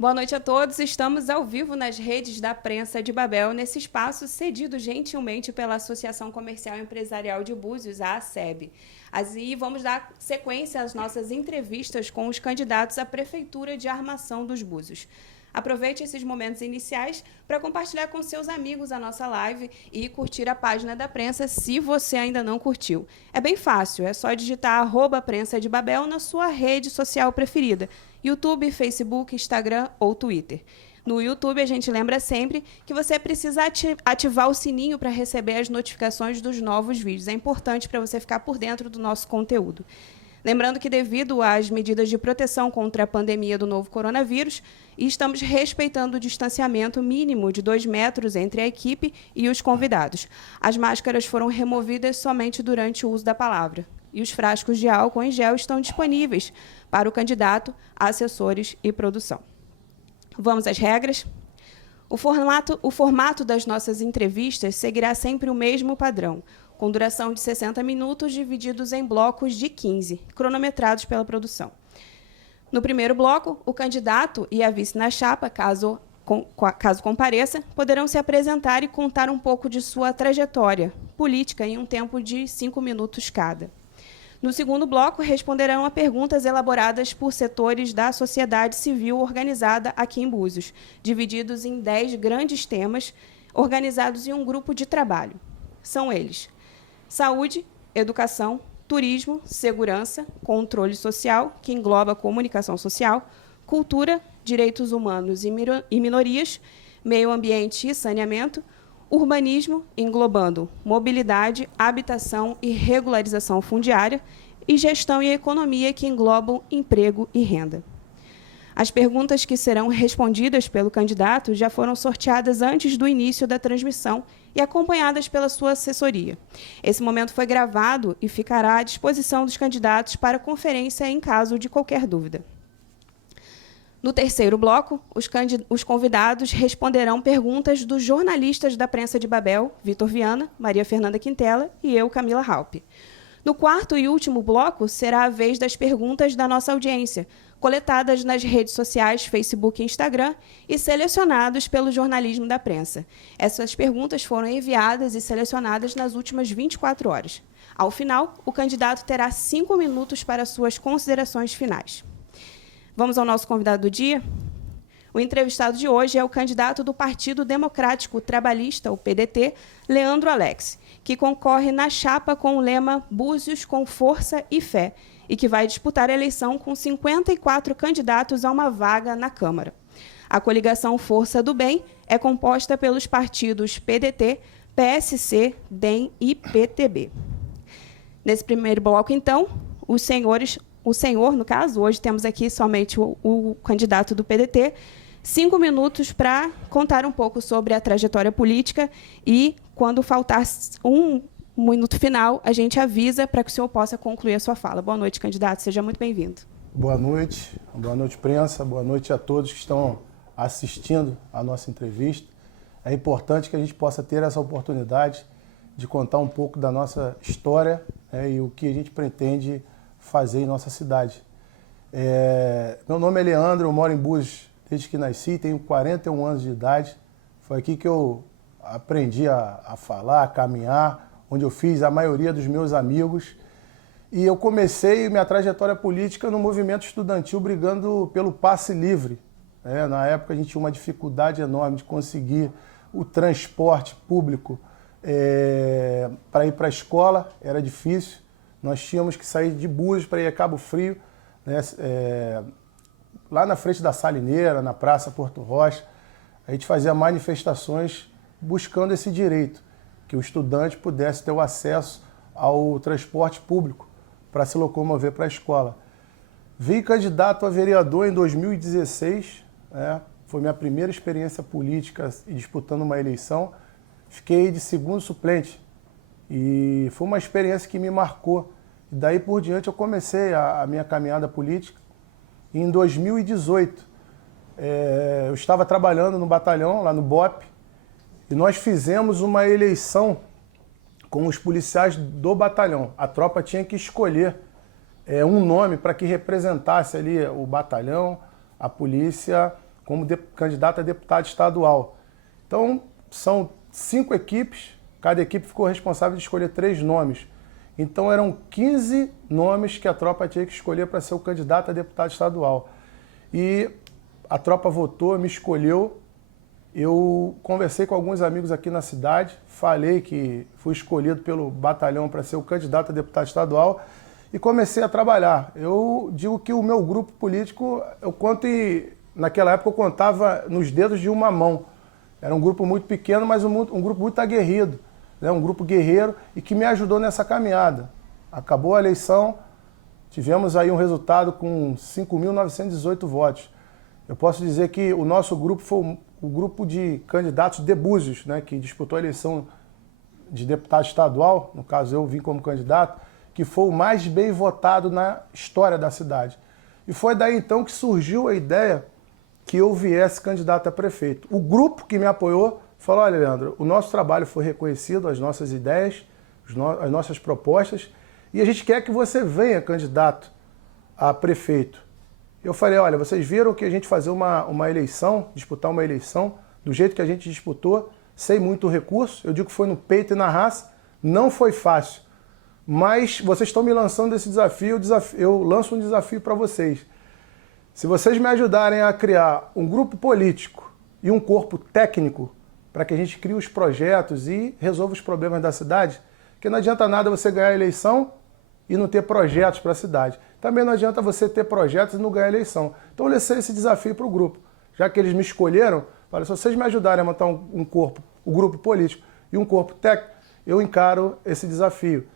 Boa noite a todos. Estamos ao vivo nas redes da Prensa de Babel, nesse espaço cedido gentilmente pela Associação Comercial e Empresarial de Búzios, a ACEB. E vamos dar sequência às nossas entrevistas com os candidatos à Prefeitura de Armação dos Búzios. Aproveite esses momentos iniciais para compartilhar com seus amigos a nossa live e curtir a página da Prensa se você ainda não curtiu. É bem fácil, é só digitar @Prensa de Babel na sua rede social preferida: YouTube, Facebook, Instagram ou Twitter. No YouTube, a gente lembra sempre que você precisa ativar o sininho para receber as notificações dos novos vídeos. É importante para você ficar por dentro do nosso conteúdo. Lembrando que, devido às medidas de proteção contra a pandemia do novo coronavírus, estamos respeitando o distanciamento mínimo de 2 metros entre a equipe e os convidados. As máscaras foram removidas somente durante o uso da palavra. E os frascos de álcool em gel estão disponíveis para o candidato, assessores e produção. Vamos às regras? O formato das nossas entrevistas seguirá sempre o mesmo padrão, com duração de 60 minutos, divididos em blocos de 15, cronometrados pela produção. No primeiro bloco, o candidato e a vice na chapa, caso compareça, poderão se apresentar e contar um pouco de sua trajetória política em um tempo de 5 minutos cada. No segundo bloco, responderão a perguntas elaboradas por setores da sociedade civil organizada aqui em Búzios, divididos em 10 grandes temas, organizados em um grupo de trabalho. São eles: saúde, educação, turismo, segurança, controle social, que engloba comunicação social, cultura, direitos humanos e minorias, meio ambiente e saneamento, urbanismo, englobando mobilidade, habitação e regularização fundiária, e gestão e economia, que englobam emprego e renda. As perguntas que serão respondidas pelo candidato já foram sorteadas antes do início da transmissão e acompanhadas pela sua assessoria. Esse momento foi gravado e ficará à disposição dos candidatos para conferência em caso de qualquer dúvida. No terceiro bloco, os convidados responderão perguntas dos jornalistas da Prensa de Babel, Vitor Viana, Maria Fernanda Quintela e eu, Camila Halpe. No quarto e último bloco, será a vez das perguntas da nossa audiência, coletadas nas redes sociais, Facebook e Instagram, e selecionados pelo jornalismo da prensa. Essas perguntas foram enviadas e selecionadas nas últimas 24 horas. Ao final, o candidato terá 5 minutos para suas considerações finais. Vamos ao nosso convidado do dia? O entrevistado de hoje é o candidato do Partido Democrático Trabalhista, o PDT, Leandro Alex, que concorre na chapa com o lema Búzios com Força e Fé, e que vai disputar a eleição com 54 candidatos a uma vaga na Câmara. A coligação Força do Bem é composta pelos partidos PDT, PSC, DEM e PTB. Nesse primeiro bloco, então, o senhor, no caso, hoje temos aqui somente o candidato do PDT, 5 minutos para contar um pouco sobre a trajetória política, e, quando faltar um minuto final, a gente avisa para que o senhor possa concluir a sua fala. Boa noite, candidato. Seja muito bem-vindo. Boa noite, prensa. Boa noite a todos que estão assistindo a nossa entrevista. É importante que a gente possa ter essa oportunidade de contar um pouco da nossa história, e o que a gente pretende fazer em nossa cidade. Meu nome é Leandro, eu moro em Búzios desde que nasci, tenho 41 anos de idade. Foi aqui que eu aprendi a falar, a caminhar, onde eu fiz a maioria dos meus amigos. E eu comecei minha trajetória política no movimento estudantil, brigando pelo passe livre. Na época a gente tinha uma dificuldade enorme de conseguir o transporte público para ir para a escola, era difícil. Nós tínhamos que sair de Búzios para ir a Cabo Frio, lá na frente da Salineira, na Praça Porto Rocha. A gente fazia manifestações buscando esse direito, que o estudante pudesse ter o acesso ao transporte público para se locomover para a escola. Vim candidato a vereador em 2016, foi minha primeira experiência política e disputando uma eleição. Fiquei de segundo suplente e foi uma experiência que me marcou. E daí por diante eu comecei a minha caminhada política. E em 2018, eu estava trabalhando no batalhão, lá no BOPE, e nós fizemos uma eleição com os policiais do batalhão. A tropa tinha que escolher um nome para que representasse ali o batalhão, a polícia, como candidato a deputado estadual. Então, são 5 equipes, cada equipe ficou responsável de escolher 3 nomes. Então, eram 15 nomes que a tropa tinha que escolher para ser o candidato a deputado estadual. E a tropa votou, me escolheu. Eu conversei com alguns amigos aqui na cidade, falei que fui escolhido pelo batalhão para ser o candidato a deputado estadual e comecei a trabalhar. Eu digo que o meu grupo político, naquela época eu contava nos dedos de uma mão. Era um grupo muito pequeno, mas um grupo muito aguerrido, né? Um grupo guerreiro e que me ajudou nessa caminhada. Acabou a eleição, tivemos aí um resultado com 5.918 votos. Eu posso dizer que o nosso grupo foi o grupo de candidatos de Búzios, né, que disputou a eleição de deputado estadual, no caso eu vim como candidato, que foi o mais bem votado na história da cidade. E foi daí então que surgiu a ideia que eu viesse candidato a prefeito. O grupo que me apoiou falou: olha, Leandro, o nosso trabalho foi reconhecido, as nossas ideias, as nossas propostas, e a gente quer que você venha candidato a prefeito. Eu falei: olha, vocês viram que a gente fazer uma eleição, disputar uma eleição, do jeito que a gente disputou, sem muito recurso, eu digo que foi no peito e na raça, não foi fácil. Mas vocês estão me lançando esse desafio, eu lanço um desafio para vocês. Se vocês me ajudarem a criar um grupo político e um corpo técnico para que a gente crie os projetos e resolva os problemas da cidade, porque não adianta nada você ganhar a eleição e não ter projetos para a cidade. Também não adianta você ter projetos e não ganhar a eleição. Então eu lancei esse desafio para o grupo. Já que eles me escolheram, falei: se vocês me ajudarem a montar um grupo político e um corpo técnico, eu encaro esse desafio.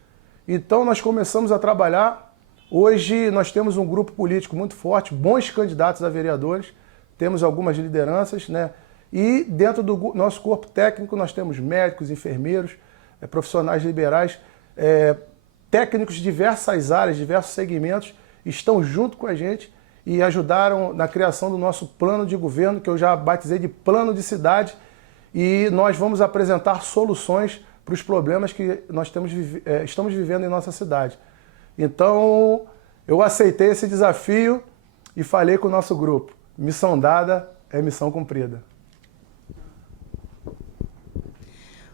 Então nós começamos a trabalhar. Hoje nós temos um grupo político muito forte, bons candidatos a vereadores, temos algumas lideranças, né? E dentro do nosso corpo técnico nós temos médicos, enfermeiros, profissionais liberais, técnicos de diversas áreas, diversos segmentos, estão junto com a gente e ajudaram na criação do nosso plano de governo, que eu já batizei de plano de cidade, e nós vamos apresentar soluções para os problemas que nós estamos vivendo em nossa cidade. Então, eu aceitei esse desafio e falei com o nosso grupo: missão dada é missão cumprida.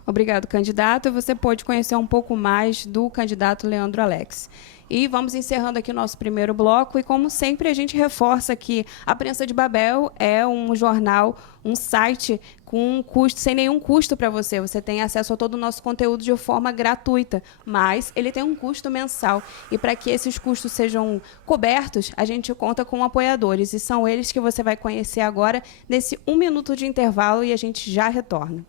Obrigado, candidato. Você pode conhecer um pouco mais do candidato Leandro Alex. E vamos encerrando aqui o nosso primeiro bloco. E, como sempre, a gente reforça que a Prensa de Babel é um jornal, um site com custo, sem nenhum custo para você. Você tem acesso a todo o nosso conteúdo de forma gratuita, mas ele tem um custo mensal. E para que esses custos sejam cobertos, a gente conta com apoiadores. E são eles que você vai conhecer agora nesse 1 minuto de intervalo e a gente já retorna.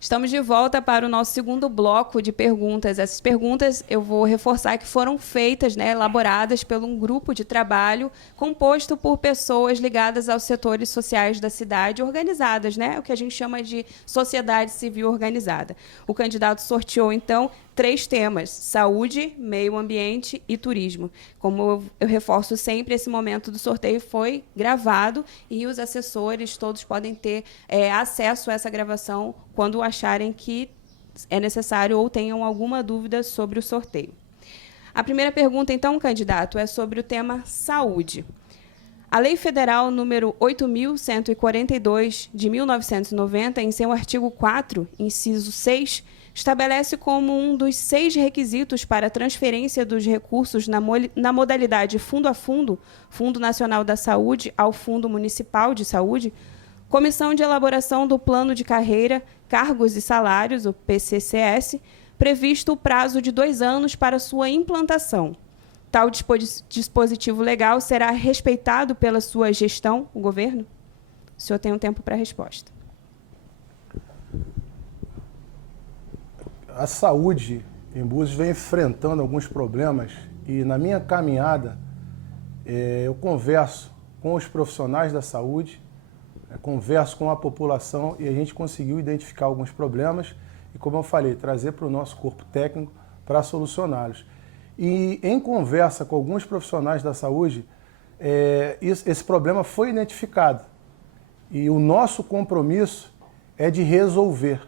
Estamos de volta para o nosso segundo bloco de perguntas. Essas perguntas eu vou reforçar que foram feitas, né, elaboradas por um grupo de trabalho composto por pessoas ligadas aos setores sociais da cidade, organizadas, né, o que a gente chama de sociedade civil organizada. O candidato sorteou, então, 3 temas: saúde, meio ambiente e turismo. Como eu reforço sempre, esse momento do sorteio foi gravado e os assessores todos podem ter acesso a essa gravação quando acharem que é necessário ou tenham alguma dúvida sobre o sorteio. A primeira pergunta, então, candidato, é sobre o tema saúde. A Lei Federal número 8.142, de 1990, em seu artigo 4, inciso 6, estabelece como um dos 6 requisitos para a transferência dos recursos na modalidade fundo a fundo, Fundo Nacional da Saúde, ao Fundo Municipal de Saúde, Comissão de Elaboração do Plano de Carreira, Cargos e Salários, o PCCS, previsto o prazo de 2 anos para sua implantação. Tal dispositivo legal será respeitado pela sua gestão, o governo? O senhor tem um tempo para a resposta. a saúde em Búzios vem enfrentando alguns problemas e na minha caminhada eu converso com os profissionais da saúde, converso com a população e a gente conseguiu identificar alguns problemas e, como eu falei, trazer para o nosso corpo técnico para solucioná-los. E em conversa com alguns profissionais da saúde, esse problema foi identificado e o nosso compromisso é de resolver.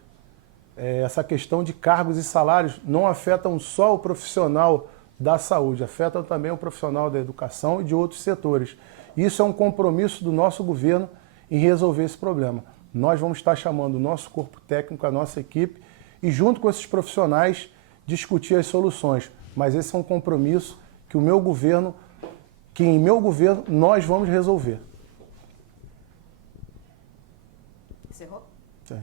Essa questão de cargos e salários não afetam só o profissional da saúde, afetam também o profissional da educação e de outros setores. Isso é um compromisso do nosso governo em resolver esse problema. Nós vamos estar chamando o nosso corpo técnico, a nossa equipe, e junto com esses profissionais discutir as soluções. Mas esse é um compromisso que em meu governo nós vamos resolver. Encerrou? Sim.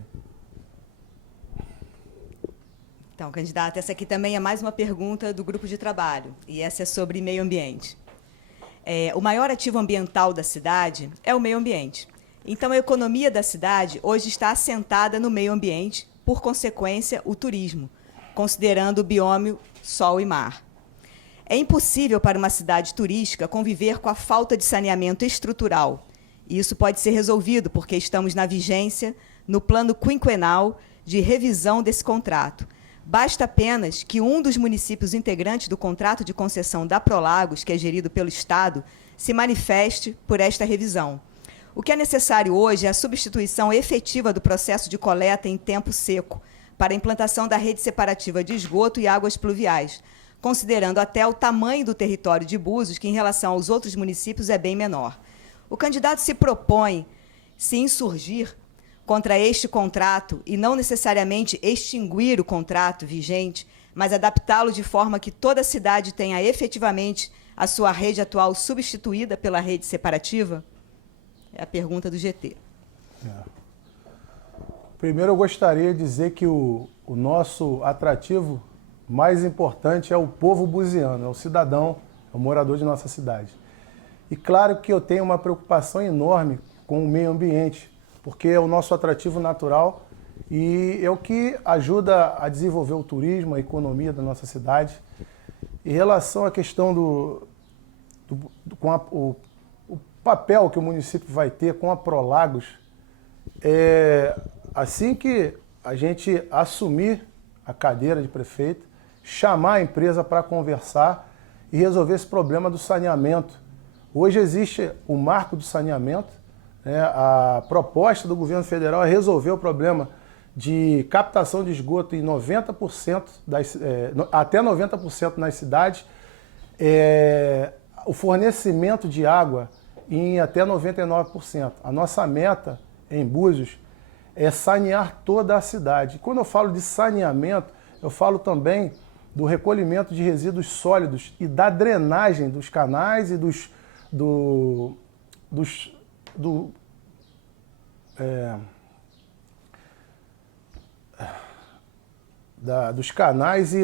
Então, candidato, essa aqui também é mais uma pergunta do grupo de trabalho, e essa é sobre meio ambiente. O maior ativo ambiental da cidade é o meio ambiente. Então, a economia da cidade hoje está assentada no meio ambiente, por consequência, o turismo, considerando o biômio sol e mar. É impossível para uma cidade turística conviver com a falta de saneamento estrutural. E isso pode ser resolvido porque estamos na vigência, no plano quinquenal de revisão desse contrato. Basta apenas que um dos municípios integrantes do contrato de concessão da Prolagos, que é gerido pelo Estado, se manifeste por esta revisão. O que é necessário hoje é a substituição efetiva do processo de coleta em tempo seco para a implantação da rede separativa de esgoto e águas pluviais, considerando até o tamanho do território de Búzios, que em relação aos outros municípios é bem menor. O candidato se propõe se insurgir contra este contrato e não necessariamente extinguir o contrato vigente, mas adaptá-lo de forma que toda a cidade tenha efetivamente a sua rede atual substituída pela rede separativa? É a pergunta do GT. Primeiro, eu gostaria de dizer que o nosso atrativo mais importante é o povo buziano, é o cidadão, é o morador de nossa cidade. E claro que eu tenho uma preocupação enorme com o meio ambiente, porque é o nosso atrativo natural e é o que ajuda a desenvolver o turismo, a economia da nossa cidade. Em relação à questão o papel que o município vai ter com a Prolagos, assim que a gente assumir a cadeira de prefeito, chamar a empresa para conversar e resolver esse problema do saneamento. Hoje existe o marco do saneamento, a proposta do governo federal é resolver o problema de captação de esgoto em 90%, até 90% nas cidades, o fornecimento de água em até 99%. A nossa meta em Búzios é sanear toda a cidade. Quando eu falo de saneamento, eu falo também do recolhimento de resíduos sólidos e da drenagem dos canais e dos canais e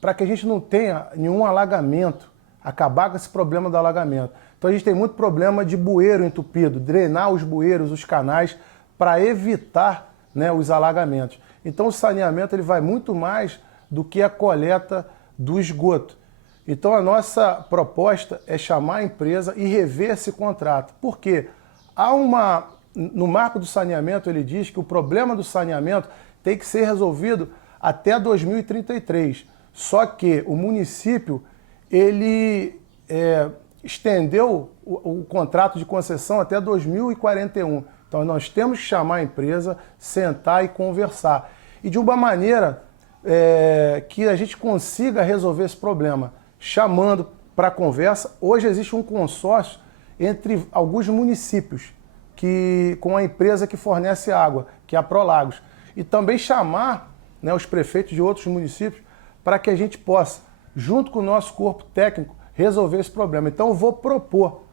para que a gente não tenha nenhum alagamento, acabar com esse problema do alagamento. Então a gente tem muito problema de bueiro entupido, drenar os bueiros, os canais, para evitar, os alagamentos. Então o saneamento ele vai muito mais do que a coleta do esgoto. Então a nossa proposta é chamar a empresa e rever esse contrato. Por quê? No marco do saneamento ele diz que o problema do saneamento tem que ser resolvido até 2033. Só que o município ele estendeu o contrato de concessão até 2041. Então nós temos que chamar a empresa, sentar e conversar. E de uma maneira que a gente consiga resolver esse problema, chamando para conversa. Hoje existe um consórcio entre alguns municípios com a empresa que fornece água, que é a Prolagos. E também chamar os prefeitos de outros municípios para que a gente possa, junto com o nosso corpo técnico, resolver esse problema. Então eu vou propor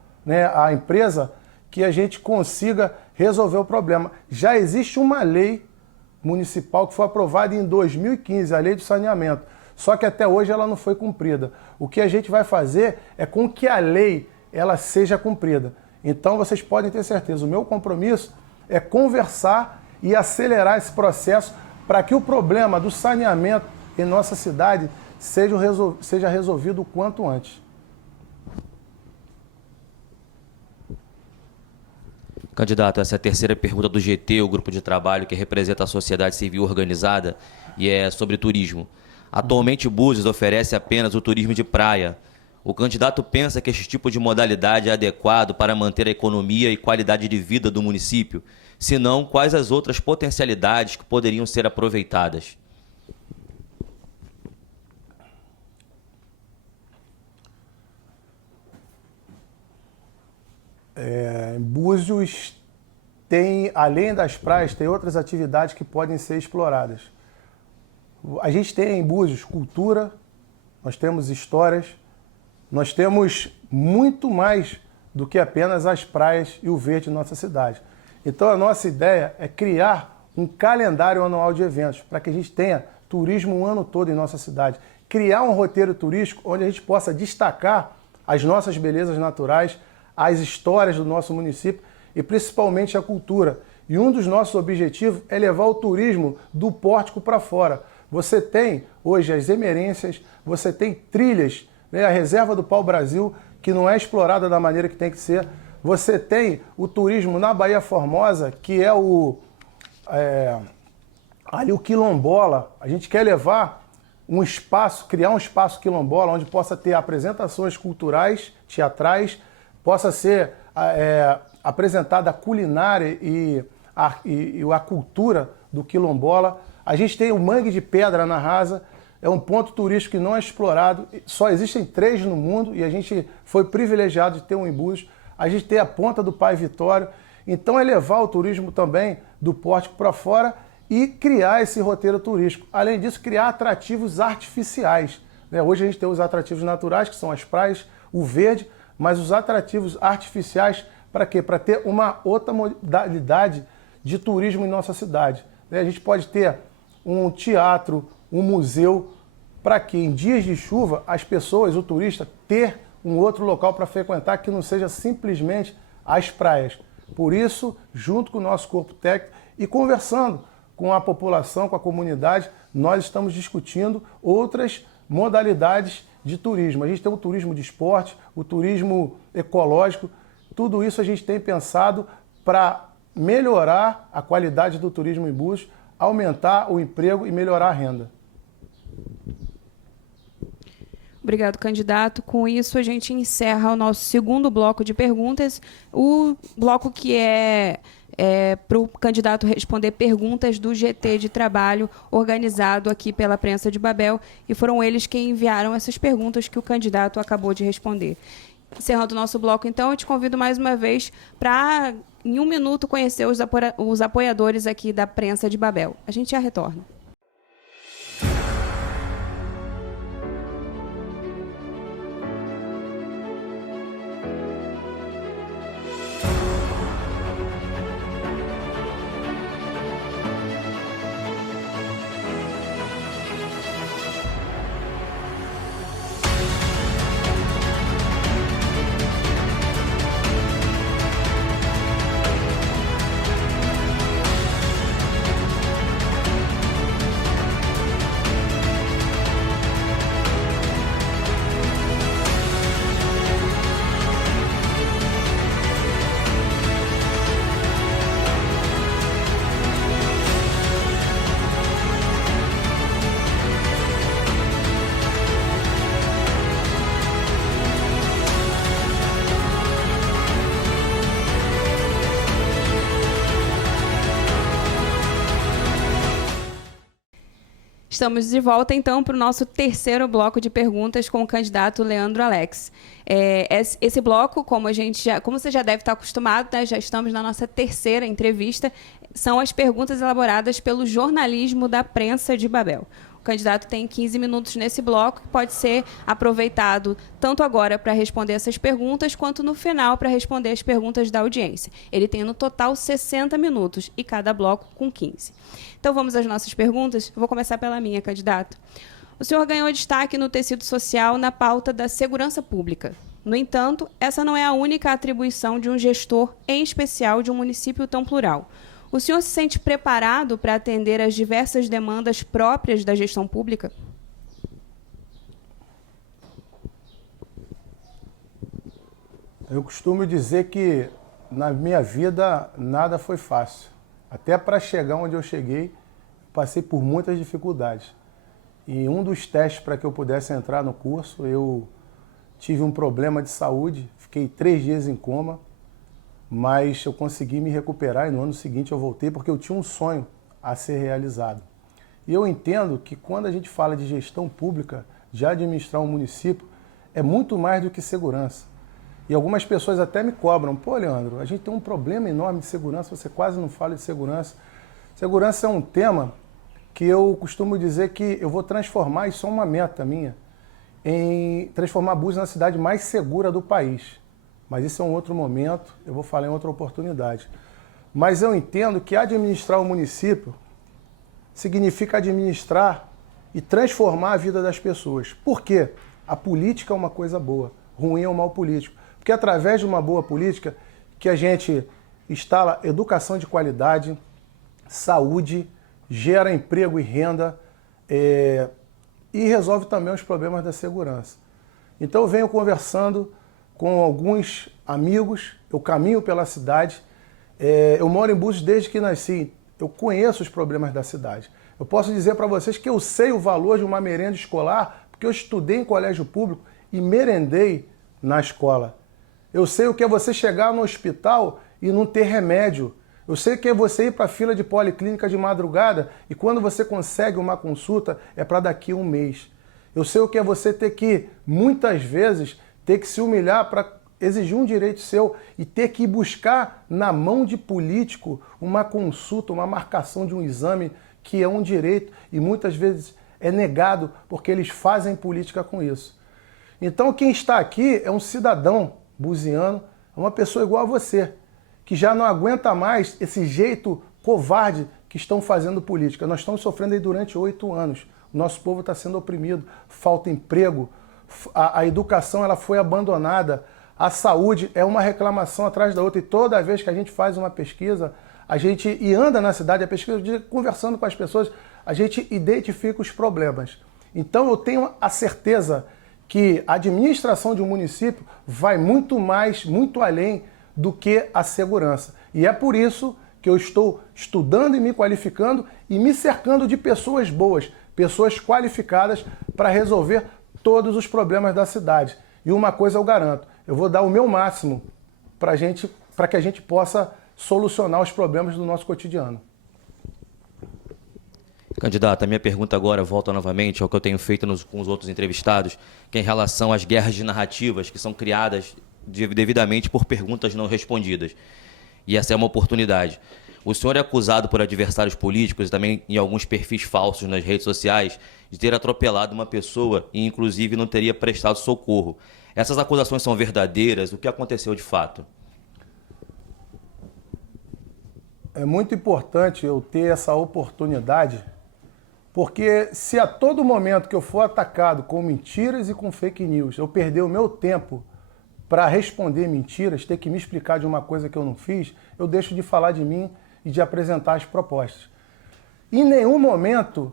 à empresa que a gente consiga resolver o problema. Já existe uma lei municipal que foi aprovada em 2015, a lei do saneamento. Só que até hoje ela não foi cumprida. O que a gente vai fazer é com que a lei ela seja cumprida. Então vocês podem ter certeza, o meu compromisso é conversar e acelerar esse processo para que o problema do saneamento em nossa cidade seja resolvido o quanto antes. Candidato, essa é a terceira pergunta do GT, o grupo de trabalho que representa a sociedade civil organizada, e é sobre turismo. Atualmente, Búzios oferece apenas o turismo de praia. O candidato pensa que esse tipo de modalidade é adequado para manter a economia e qualidade de vida do município? Se não, quais as outras potencialidades que poderiam ser aproveitadas? Em Búzios tem, além das praias, tem outras atividades que podem ser exploradas. A gente tem em Búzios cultura, nós temos histórias, nós temos muito mais do que apenas as praias e o verde de nossa cidade. Então a nossa ideia é criar um calendário anual de eventos para que a gente tenha turismo o ano todo em nossa cidade. Criar um roteiro turístico onde a gente possa destacar as nossas belezas naturais, as histórias do nosso município e principalmente a cultura. E um dos nossos objetivos é levar o turismo do pórtico para fora. Você tem hoje as emerências, você tem trilhas, né, a reserva do Pau-Brasil, que não é explorada da maneira que tem que ser. Você tem o turismo na Baía Formosa, que é ali o quilombola. A gente quer levar um espaço, criar um espaço quilombola, onde possa ter apresentações culturais, teatrais, possa ser apresentada a culinária e a cultura do quilombola. A gente tem o Mangue de Pedra na Rasa, é um ponto turístico que não é explorado, só existem 3 no mundo e a gente foi privilegiado de ter um em Búzios. A gente tem a Ponta do Pai Vitório, então é levar o turismo também do pórtico para fora e criar esse roteiro turístico. Além disso, criar atrativos artificiais, né? Hoje a gente tem os atrativos naturais, que são as praias, o verde, mas os atrativos artificiais para quê? Para ter uma outra modalidade de turismo em nossa cidade. A gente pode ter um teatro, um museu, para que em dias de chuva as pessoas, o turista, ter um outro local para frequentar que não seja simplesmente as praias. Por isso, junto com o nosso corpo técnico e conversando com a população, com a comunidade, nós estamos discutindo outras modalidades de turismo. A gente tem o turismo de esporte, o turismo ecológico, tudo isso a gente tem pensado para melhorar a qualidade do turismo em Búzios, aumentar o emprego e melhorar a renda. Obrigado, candidato. Com isso, a gente encerra o nosso segundo bloco de perguntas, o bloco que é para o candidato responder perguntas do GT de trabalho organizado aqui pela Prensa de Babel, e foram eles quem enviaram essas perguntas que o candidato acabou de responder. Encerrando o nosso bloco, então, eu te convido mais uma vez para, em 1 minuto, conhecer os apoiadores aqui da Prensa de Babel. A gente já retorna. Estamos de volta, então, para o nosso terceiro bloco de perguntas com o candidato Leandro Alex. Esse bloco, como você já deve estar acostumado, né, já estamos na nossa terceira entrevista, são as perguntas elaboradas pelo jornalismo da Prensa de Babel. O candidato tem 15 minutos nesse bloco, que pode ser aproveitado tanto agora para responder essas perguntas, quanto no final para responder as perguntas da audiência. Ele tem no total 60 minutos e cada bloco com 15. Então vamos às nossas perguntas. Eu vou começar pela minha, candidato. O senhor ganhou destaque no tecido social na pauta da segurança pública. No entanto, essa não é a única atribuição de um gestor, em especial de um município tão plural. O senhor se sente preparado para atender às diversas demandas próprias da gestão pública? Eu costumo dizer que na minha vida nada foi fácil. Até para chegar onde eu cheguei, passei por muitas dificuldades. E um dos testes para que eu pudesse entrar no curso, eu tive um problema de saúde, fiquei 3 dias em coma, mas eu consegui me recuperar e no ano seguinte eu voltei porque eu tinha um sonho a ser realizado. E eu entendo que quando a gente fala de gestão pública, de administrar um município, é muito mais do que segurança. E algumas pessoas até me cobram, pô, Leandro, a gente tem um problema enorme de segurança, você quase não fala de segurança. Segurança é um tema que eu costumo dizer que eu vou transformar, isso é uma meta minha, em transformar Búzios na cidade mais segura do país. Mas isso é um outro momento, eu vou falar em outra oportunidade. Mas eu entendo que administrar o município significa administrar e transformar a vida das pessoas. Por quê? A política é uma coisa boa, ruim é um mal político. Porque através de uma boa política que a gente instala educação de qualidade, saúde, gera emprego e renda, e resolve também os problemas da segurança. Então eu venho conversando com alguns amigos, eu caminho pela cidade, eu moro em Búzios desde que nasci, eu conheço os problemas da cidade. Eu posso dizer para vocês que eu sei o valor de uma merenda escolar, porque eu estudei em colégio público e merendei na escola. Eu sei o que é você chegar no hospital e não ter remédio. Eu sei que é você ir para a fila de policlínica de madrugada e quando você consegue uma consulta é para daqui a um mês. Eu sei o que é você ter que, muitas vezes, ter que se humilhar para exigir um direito seu e ter que ir buscar na mão de político uma consulta, uma marcação de um exame que é um direito e muitas vezes é negado porque eles fazem política com isso. Então quem está aqui é um cidadão buziano, é uma pessoa igual a você, que já não aguenta mais esse jeito covarde que estão fazendo política. Nós estamos sofrendo aí durante 8 anos. O nosso povo está sendo oprimido, falta emprego, a educação ela foi abandonada, a saúde é uma reclamação atrás da outra. E toda vez que a gente faz uma pesquisa, e anda na cidade, a pesquisa, conversando com as pessoas, a gente identifica os problemas. Então eu tenho a certeza que a administração de um município vai muito mais, muito além do que a segurança. E é por isso que eu estou estudando e me qualificando e me cercando de pessoas boas, pessoas qualificadas para resolver todos os problemas da cidade. E uma coisa eu garanto, eu vou dar o meu máximo para que a gente possa solucionar os problemas do nosso cotidiano. Candidato, a minha pergunta agora volta novamente ao que eu tenho feito com os outros entrevistados, que é em relação às guerras de narrativas que são criadas devidamente por perguntas não respondidas. E essa é uma oportunidade. O senhor é acusado por adversários políticos e também em alguns perfis falsos nas redes sociais de ter atropelado uma pessoa e, inclusive, não teria prestado socorro. Essas acusações são verdadeiras? O que aconteceu de fato? É muito importante eu ter essa oportunidade, porque se a todo momento que eu for atacado com mentiras e com fake news, eu perder o meu tempo para responder mentiras, ter que me explicar de uma coisa que eu não fiz, eu deixo de falar de mim e de apresentar as propostas. Em nenhum momento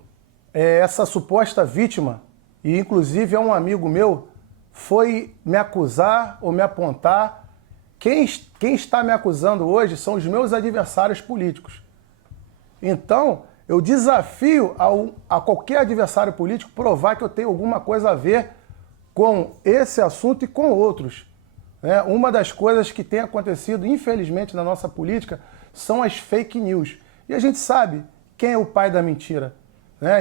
essa suposta vítima, e inclusive é um amigo meu, foi me acusar ou me apontar. Quem está me acusando hoje são os meus adversários políticos. Então, eu desafio a qualquer adversário político provar que eu tenho alguma coisa a ver com esse assunto e com outros. Uma das coisas que tem acontecido, infelizmente, na nossa política são as fake news. E a gente sabe quem é o pai da mentira.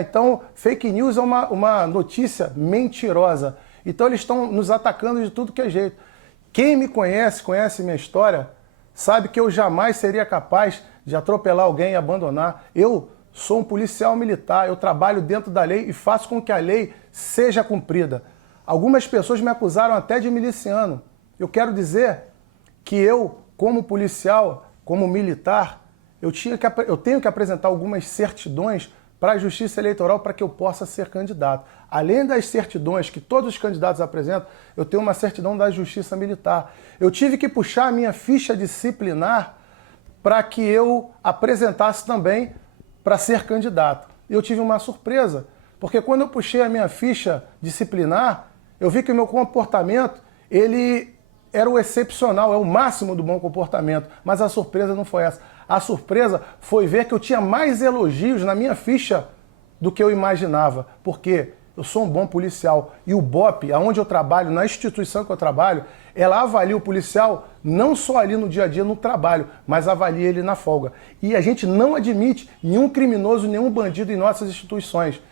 Então, fake news é uma notícia mentirosa. Então, eles estão nos atacando de tudo que é jeito. Quem me conhece minha história, sabe que eu jamais seria capaz de atropelar alguém e abandonar. Eu sou um policial militar, eu trabalho dentro da lei e faço com que a lei seja cumprida. Algumas pessoas me acusaram até de miliciano. Eu quero dizer que eu, como policial, como militar, eu tenho que apresentar algumas certidões para a Justiça Eleitoral para que eu possa ser candidato. Além das certidões que todos os candidatos apresentam, eu tenho uma certidão da Justiça Militar. Eu tive que puxar a minha ficha disciplinar para que eu apresentasse também para ser candidato. E eu tive uma surpresa, porque quando eu puxei a minha ficha disciplinar, eu vi que o meu comportamento, ele era o excepcional, é o máximo do bom comportamento. Mas a surpresa não foi essa. A surpresa foi ver que eu tinha mais elogios na minha ficha do que eu imaginava. Porque eu sou um bom policial. E o BOP, aonde eu trabalho, na instituição que eu trabalho, ela avalia o policial não só ali no dia a dia, no trabalho, mas avalia ele na folga. E a gente não admite nenhum criminoso, nenhum bandido em nossas instituições.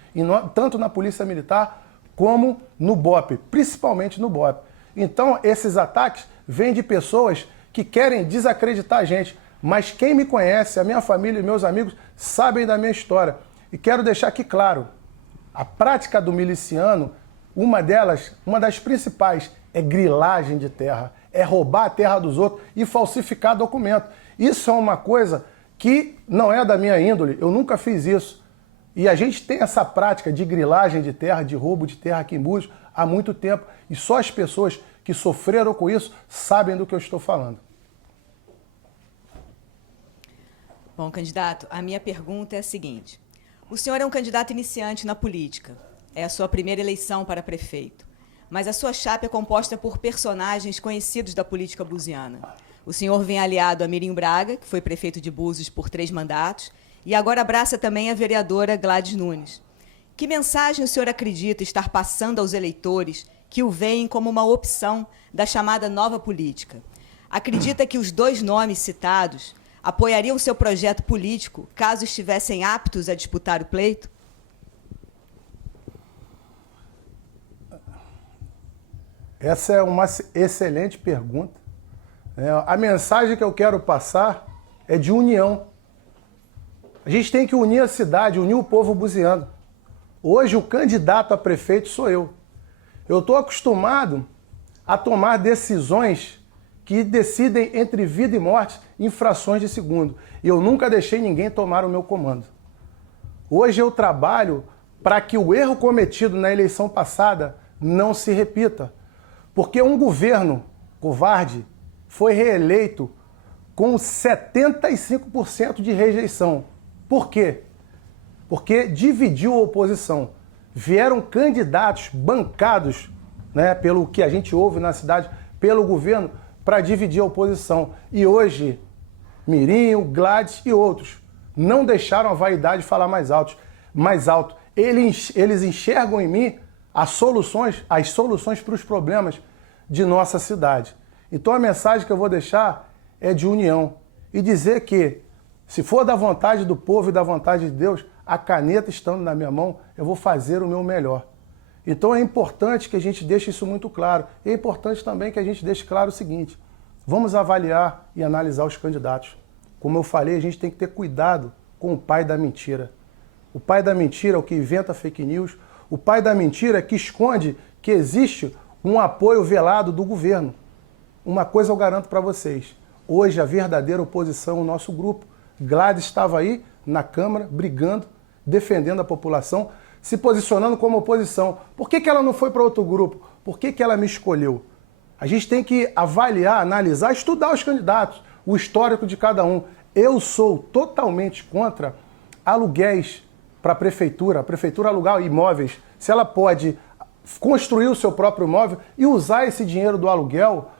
Tanto na Polícia Militar como no BOP, principalmente no BOP. Então, esses ataques vêm de pessoas que querem desacreditar a gente. Mas quem me conhece, a minha família e meus amigos, sabem da minha história. E quero deixar aqui claro, a prática do miliciano, uma das principais, é grilagem de terra, é roubar a terra dos outros e falsificar documento. Isso é uma coisa que não é da minha índole, eu nunca fiz isso. E a gente tem essa prática de grilagem de terra, de roubo de terra aqui em Búzios há muito tempo. E só as pessoas que sofreram com isso sabem do que eu estou falando. Bom, candidato, a minha pergunta é a seguinte. O senhor é um candidato iniciante na política. É a sua primeira eleição para prefeito. Mas a sua chapa é composta por personagens conhecidos da política buziana. O senhor vem aliado a Mirim Braga, que foi prefeito de Búzios por 3 mandatos, e agora abraça também a vereadora Gladys Nunes. Que mensagem o senhor acredita estar passando aos eleitores que o veem como uma opção da chamada nova política? Acredita que os 2 nomes citados apoiariam o seu projeto político caso estivessem aptos a disputar o pleito? Essa é uma excelente pergunta. A mensagem que eu quero passar é de união. A gente tem que unir a cidade, unir o povo buziano. Hoje o candidato a prefeito sou eu. Eu estou acostumado a tomar decisões que decidem entre vida e morte em frações de segundo. E eu nunca deixei ninguém tomar o meu comando. Hoje eu trabalho para que o erro cometido na eleição passada não se repita. Porque um governo covarde foi reeleito com 75% de rejeição. Por quê? Porque dividiu a oposição. Vieram candidatos bancados, pelo que a gente ouve na cidade, pelo governo, para dividir a oposição. E hoje, Mirim, Gladys e outros não deixaram a vaidade falar mais alto. Eles enxergam em mim as soluções para os problemas de nossa cidade. Então a mensagem que eu vou deixar é de união. E dizer que, se for da vontade do povo e da vontade de Deus, a caneta estando na minha mão, eu vou fazer o meu melhor. Então é importante que a gente deixe isso muito claro. É importante também que a gente deixe claro o seguinte: vamos avaliar e analisar os candidatos. Como eu falei, a gente tem que ter cuidado com o pai da mentira. O pai da mentira é o que inventa fake news. O pai da mentira é que esconde que existe um apoio velado do governo. Uma coisa eu garanto para vocês: hoje a verdadeira oposição, o nosso grupo, Gladys estava aí na Câmara, brigando, defendendo a população, se posicionando como oposição. Por que ela não foi para outro grupo? Por que ela me escolheu? A gente tem que avaliar, analisar, estudar os candidatos, o histórico de cada um. Eu sou totalmente contra aluguéis para a prefeitura alugar imóveis. Se ela pode construir o seu próprio imóvel e usar esse dinheiro do aluguel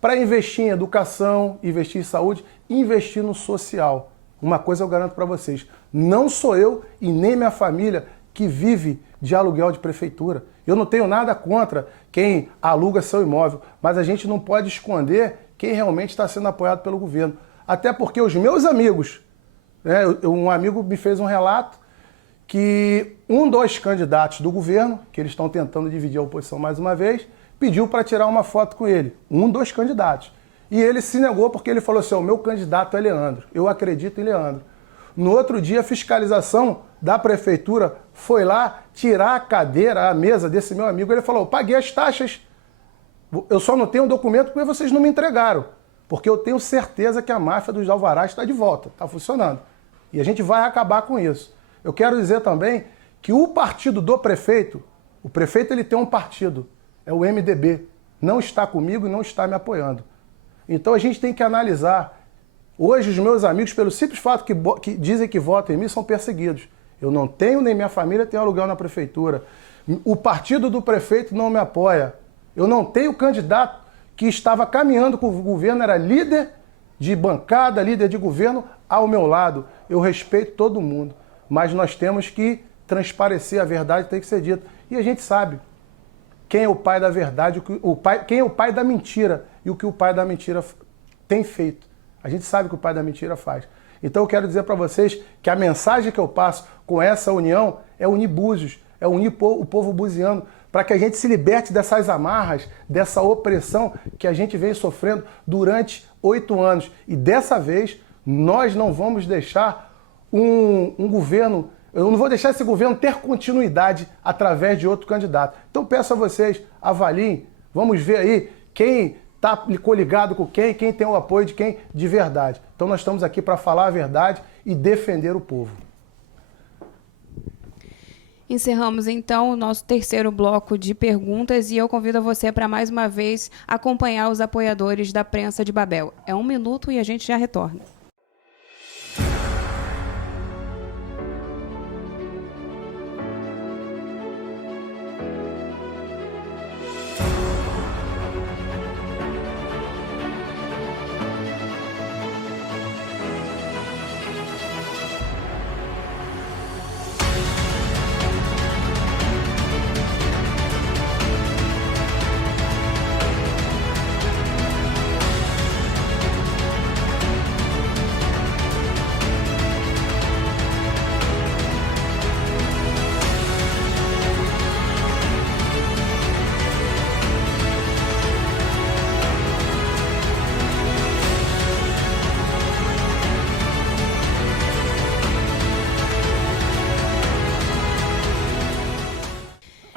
para investir em educação, investir em saúde, investir no social. Uma coisa eu garanto para vocês: não sou eu e nem minha família que vive de aluguel de prefeitura. Eu não tenho nada contra quem aluga seu imóvel, mas a gente não pode esconder quem realmente está sendo apoiado pelo governo. Até porque os meus amigos, um amigo me fez um relato que um dos candidatos do governo, que eles estão tentando dividir a oposição mais uma vez, pediu para tirar uma foto com ele, um dos candidatos. E ele se negou porque ele falou assim: o meu candidato é Leandro, eu acredito em Leandro. No outro dia, a fiscalização da prefeitura foi lá tirar a cadeira, a mesa desse meu amigo. Ele falou: eu paguei as taxas, eu só não tenho um documento porque vocês não me entregaram. Porque eu tenho certeza que a máfia dos alvarás está de volta, está funcionando. E a gente vai acabar com isso. Eu quero dizer também que o partido do prefeito, o prefeito ele tem um partido, é o MDB, não está comigo e não está me apoiando. Então a gente tem que analisar. Hoje os meus amigos, pelo simples fato que dizem que votam em mim, são perseguidos. Eu não tenho, nem minha família tem aluguel na prefeitura. O partido do prefeito não me apoia. Eu não tenho candidato que estava caminhando com o governo, era líder de bancada, líder de governo, ao meu lado. Eu respeito todo mundo, mas nós temos que transparecer, a verdade tem que ser dita. E a gente sabe quem é o pai da verdade, quem é o pai da mentira e o que o pai da mentira tem feito. A gente sabe o que o pai da mentira faz. Então eu quero dizer para vocês que a mensagem que eu passo com essa união é unir Búzios, é unir o povo buziano, para que a gente se liberte dessas amarras, dessa opressão que a gente vem sofrendo durante 8 anos. E dessa vez, nós não vamos deixar um governo, eu não vou deixar esse governo ter continuidade através de outro candidato. Então peço a vocês, avaliem, vamos ver aí quem está coligado com quem tem o apoio de quem de verdade. Então nós estamos aqui para falar a verdade e defender o povo. Encerramos então o nosso terceiro bloco de perguntas e eu convido você para mais uma vez acompanhar os apoiadores da Prensa de Babel. É 1 minuto e a gente já retorna.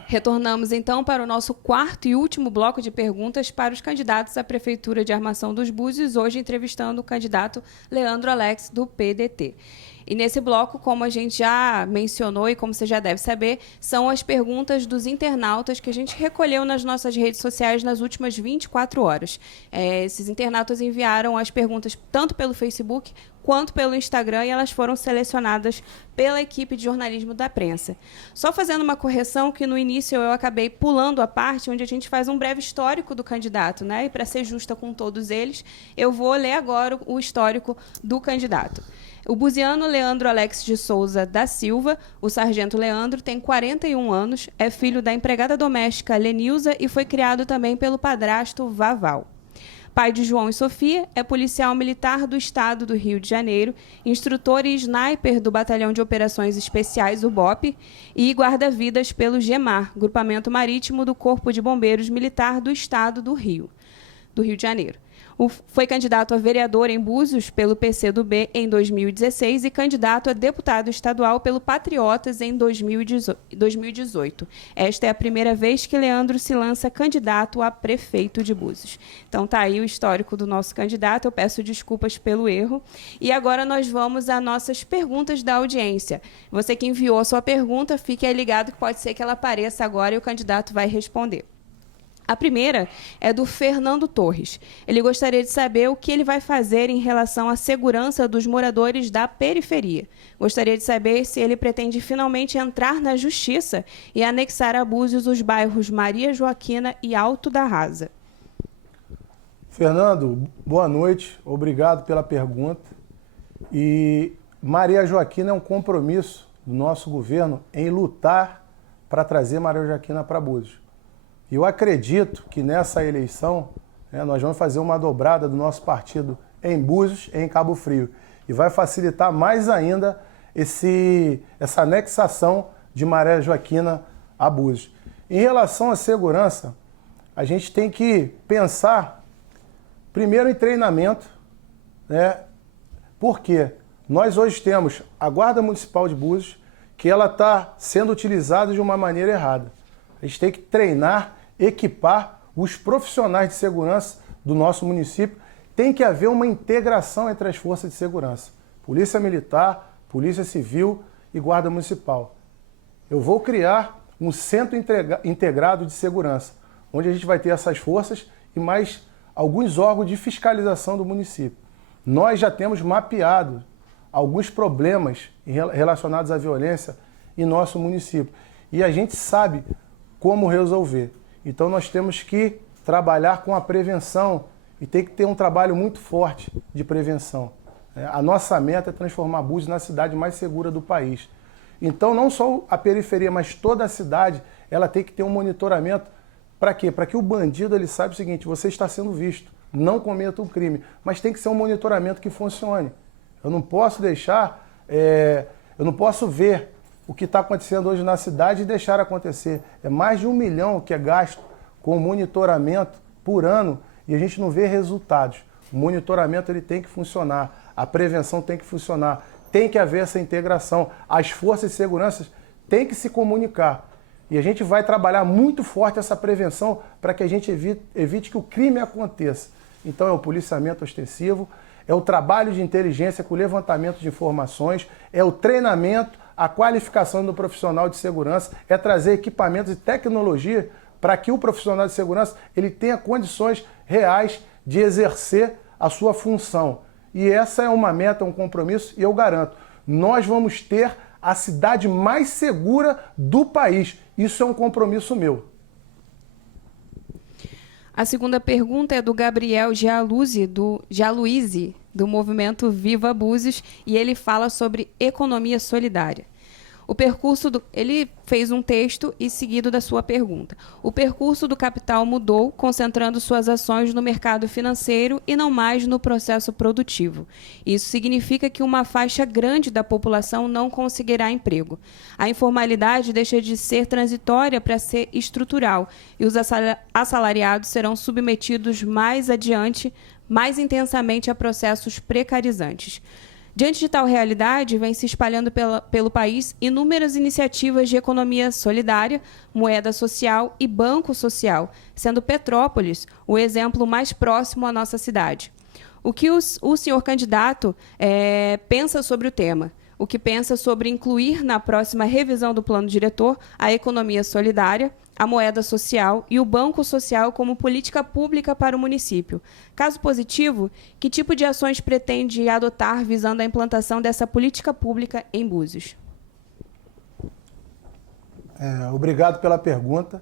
Retornamos então para o nosso quarto e último bloco de perguntas para os candidatos à Prefeitura de Armação dos Búzios, hoje entrevistando o candidato Leandro Alex, do PDT. E nesse bloco, como a gente já mencionou e como você já deve saber, são as perguntas dos internautas que a gente recolheu nas nossas redes sociais nas últimas 24 horas. Esses internautas enviaram as perguntas tanto pelo Facebook quanto pelo Instagram e elas foram selecionadas pela equipe de jornalismo da prensa. Só fazendo uma correção que no início eu acabei pulando a parte onde a gente faz um breve histórico do candidato, né? E para ser justa com todos eles, eu vou ler agora o histórico do candidato. O buziano Leandro Alex de Souza da Silva, o sargento Leandro, tem 41 anos, é filho da empregada doméstica Lenilza e foi criado também pelo padrasto Vaval. Pai de João e Sofia, é policial militar do estado do Rio de Janeiro, instrutor e sniper do Batalhão de Operações Especiais, o BOP, e guarda-vidas pelo GEMAR, Grupamento Marítimo do Corpo de Bombeiros Militar do estado do Rio de Janeiro. Foi candidato a vereador em Búzios pelo PCdoB em 2016 e candidato a deputado estadual pelo Patriotas em 2018. Esta é a primeira vez que Leandro se lança candidato a prefeito de Búzios. Então está aí o histórico do nosso candidato, eu peço desculpas pelo erro. E agora nós vamos às nossas perguntas da audiência. Você que enviou a sua pergunta, fique aí ligado que pode ser que ela apareça agora e o candidato vai responder. A primeira é do Fernando Torres. Ele gostaria de saber o que ele vai fazer em relação à segurança dos moradores da periferia. Gostaria de saber se ele pretende finalmente entrar na justiça e anexar a Búzios os bairros Maria Joaquina e Alto da Rasa. Fernando, boa noite. Obrigado pela pergunta. E Maria Joaquina é um compromisso do nosso governo em lutar para trazer Maria Joaquina para Búzios. Eu acredito que nessa eleição nós vamos fazer uma dobrada do nosso partido em Búzios e em Cabo Frio. E vai facilitar mais ainda essa anexação de Maria Joaquina a Búzios. Em relação à segurança, a gente tem que pensar primeiro em treinamento, né? Porque nós hoje temos a Guarda Municipal de Búzios, que ela está sendo utilizada de uma maneira errada. A gente tem que treinar, equipar os profissionais de segurança do nosso município. Tem que haver uma integração entre as forças de segurança. Polícia Militar, Polícia Civil e Guarda Municipal. Eu vou criar um centro integrado de segurança, onde a gente vai ter essas forças e mais alguns órgãos de fiscalização do município. Nós já temos mapeado alguns problemas relacionados à violência em nosso município e a gente sabe como resolver. Então nós temos que trabalhar com a prevenção e tem que ter um trabalho muito forte de prevenção. A nossa meta é transformar Búzios na cidade mais segura do país. Então não só a periferia, mas toda a cidade, ela tem que ter um monitoramento. Para quê? Para que o bandido ele saiba o seguinte: você está sendo visto, não cometa um crime, mas tem que ser um monitoramento que funcione. Eu não posso deixar, eu não posso ver o que está acontecendo hoje na cidade e deixar acontecer. É mais de 1 milhão que é gasto com monitoramento por ano e a gente não vê resultados. O monitoramento ele tem que funcionar, a prevenção tem que funcionar, tem que haver essa integração. As forças de segurança têm que se comunicar. E a gente vai trabalhar muito forte essa prevenção para que a gente evite que o crime aconteça. Então é o policiamento ostensivo, é o trabalho de inteligência com o levantamento de informações, é o treinamento, a qualificação do profissional de segurança, é trazer equipamentos e tecnologia para que o profissional de segurança ele tenha condições reais de exercer a sua função. E essa é uma meta, um compromisso, e eu garanto, nós vamos ter a cidade mais segura do país. Isso é um compromisso meu. A segunda pergunta é do Gabriel Gialuise, do movimento Viva Búzios, e ele fala sobre economia solidária. Ele fez um texto e seguido da sua pergunta. O percurso do capital mudou, concentrando suas ações no mercado financeiro e não mais no processo produtivo. Isso significa que uma faixa grande da população não conseguirá emprego. A informalidade deixa de ser transitória para ser estrutural e os assalariados serão submetidos mais adiante, mais intensamente a processos precarizantes. Diante de tal realidade, vem se espalhando pelo país inúmeras iniciativas de economia solidária, moeda social e banco social, sendo Petrópolis o exemplo mais próximo à nossa cidade. O que o senhor candidato pensa sobre o tema? O que pensa sobre incluir na próxima revisão do plano diretor a economia solidária, a moeda social e o banco social como política pública para o município? Caso positivo, que tipo de ações pretende adotar visando a implantação dessa política pública em Búzios? Obrigado pela pergunta.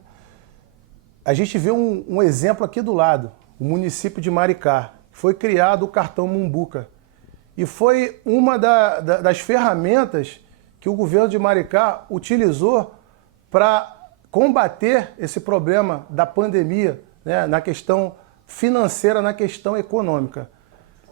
A gente vê um exemplo aqui do lado, o município de Maricá. Foi criado o cartão Mumbuca. E foi uma das ferramentas que o governo de Maricá utilizou para combater esse problema da pandemia, né, na questão financeira, na questão econômica.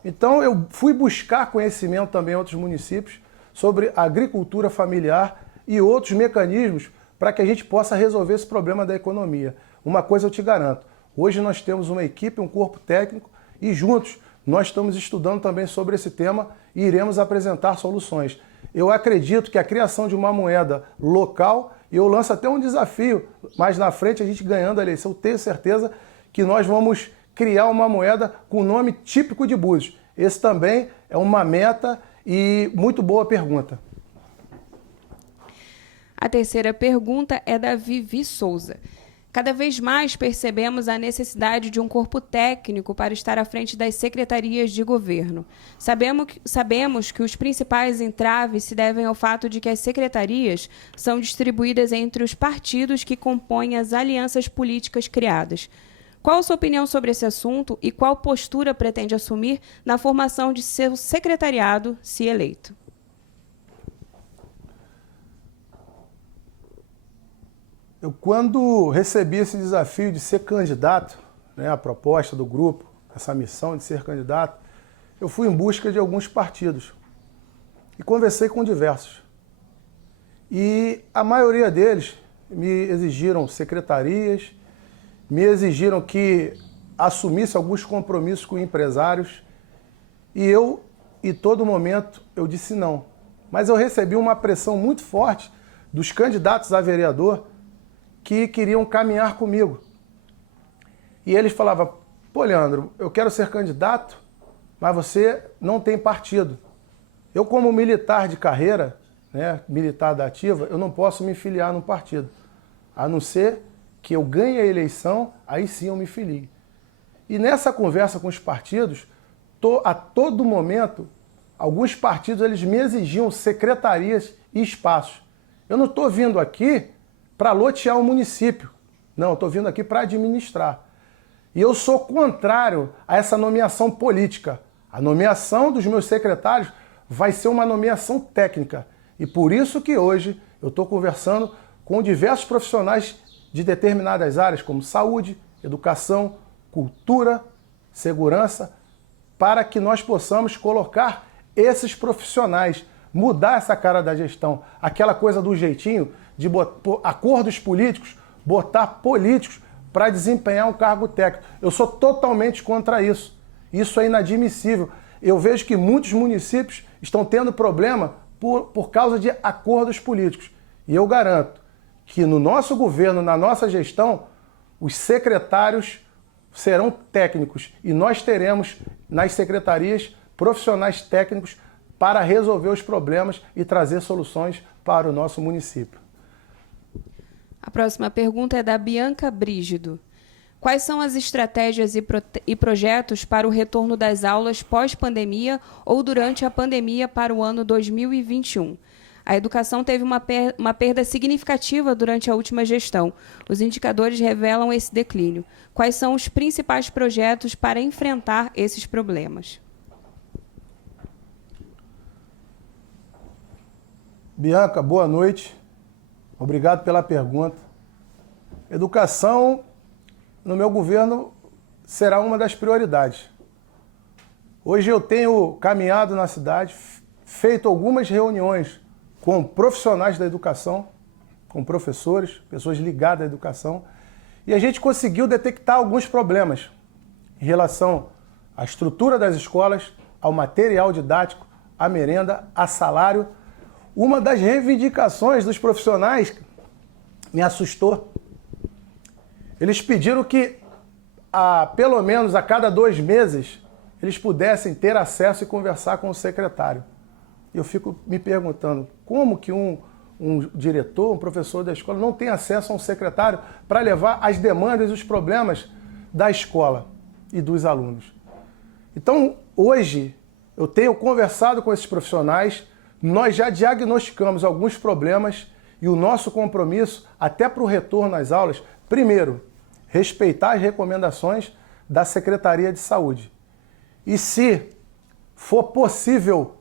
Então eu fui buscar conhecimento também em outros municípios sobre agricultura familiar e outros mecanismos para que a gente possa resolver esse problema da economia. Uma coisa eu te garanto, hoje nós temos uma equipe, um corpo técnico e juntos nós estamos estudando também sobre esse tema e iremos apresentar soluções. Eu acredito que a criação de uma moeda local, e eu lanço até um desafio, mais na frente a gente ganhando a eleição, eu tenho certeza que nós vamos criar uma moeda com nome típico de Búzios. Esse também é uma meta e muito boa pergunta. A terceira pergunta é da Vivi Souza. Cada vez mais percebemos a necessidade de um corpo técnico para estar à frente das secretarias de governo. Sabemos que os principais entraves se devem ao fato de que as secretarias são distribuídas entre os partidos que compõem as alianças políticas criadas. Qual a sua opinião sobre esse assunto e qual postura pretende assumir na formação de seu secretariado, se eleito? Eu, quando recebi esse desafio de ser candidato, né, a proposta do grupo, essa missão de ser candidato, eu fui em busca de alguns partidos e conversei com diversos. E a maioria deles me exigiram secretarias, me exigiram que assumisse alguns compromissos com empresários e eu, em todo momento, eu disse não. Mas eu recebi uma pressão muito forte dos candidatos a vereador que queriam caminhar comigo. E eles falavam, pô, Leandro, eu quero ser candidato, mas você não tem partido. Eu, como militar de carreira, né, militar da ativa, eu não posso me filiar num partido. A não ser que eu ganhe a eleição, aí sim eu me filie. E nessa conversa com os partidos, a todo momento, alguns partidos eles me exigiam secretarias e espaços. Eu não estou vindo aqui para lotear o município. Não, eu estou vindo aqui para administrar. E eu sou contrário a essa nomeação política. A nomeação dos meus secretários vai ser uma nomeação técnica. E por isso que hoje eu estou conversando com diversos profissionais de determinadas áreas, como saúde, educação, cultura, segurança, para que nós possamos colocar esses profissionais, mudar essa cara da gestão, aquela coisa do jeitinho de acordos políticos, botar políticos para desempenhar um cargo técnico. Eu sou totalmente contra isso. Isso é inadmissível. Eu vejo que muitos municípios estão tendo problema por causa de acordos políticos. E eu garanto que no nosso governo, na nossa gestão, os secretários serão técnicos e nós teremos nas secretarias profissionais técnicos para resolver os problemas e trazer soluções para o nosso município. A próxima pergunta é da Bianca Brígido. Quais são as estratégias e projetos para o retorno das aulas pós-pandemia ou durante a pandemia para o ano 2021? A educação teve uma perda significativa durante a última gestão. Os indicadores revelam esse declínio. Quais são os principais projetos para enfrentar esses problemas? Bianca, boa noite. Obrigado pela pergunta. Educação, no meu governo, será uma das prioridades. Hoje eu tenho caminhado na cidade, feito algumas reuniões com profissionais da educação, com professores, pessoas ligadas à educação, e a gente conseguiu detectar alguns problemas em relação à estrutura das escolas, ao material didático, à merenda, a salário. Uma das reivindicações dos profissionais me assustou. Eles pediram que, pelo menos a cada 2 meses, eles pudessem ter acesso e conversar com o secretário. Eu fico me perguntando, como que um diretor, um professor da escola não tem acesso a um secretário para levar as demandas e os problemas da escola e dos alunos? Então, hoje, eu tenho conversado com esses profissionais, nós já diagnosticamos alguns problemas e o nosso compromisso, até para o retorno às aulas, primeiro, respeitar as recomendações da Secretaria de Saúde. E se for possível